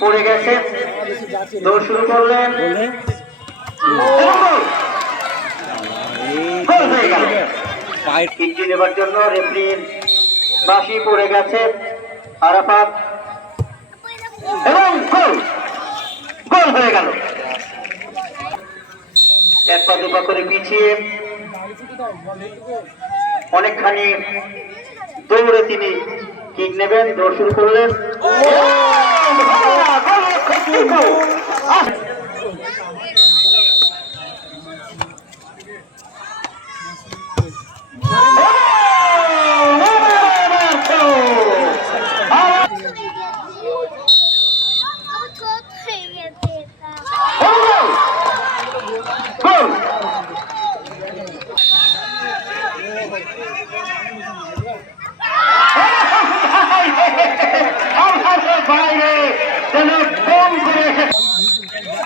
পড়ে গেছে। দৌড় শুরু করলেন। গেল। নেবার জন্য রেফরির বাসি পড়ে গেছে। আরাফাত। এবং গোল। গোল হয়ে গেল। এক পা দুপা করে পিছিয়ে। অনেকখানি দৌড়ে তিনি কিক নেবেন দৌড় শুরু করলেন।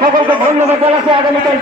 সকলকে ধন্যবাদ জানাচ্ছি। আগামীকাল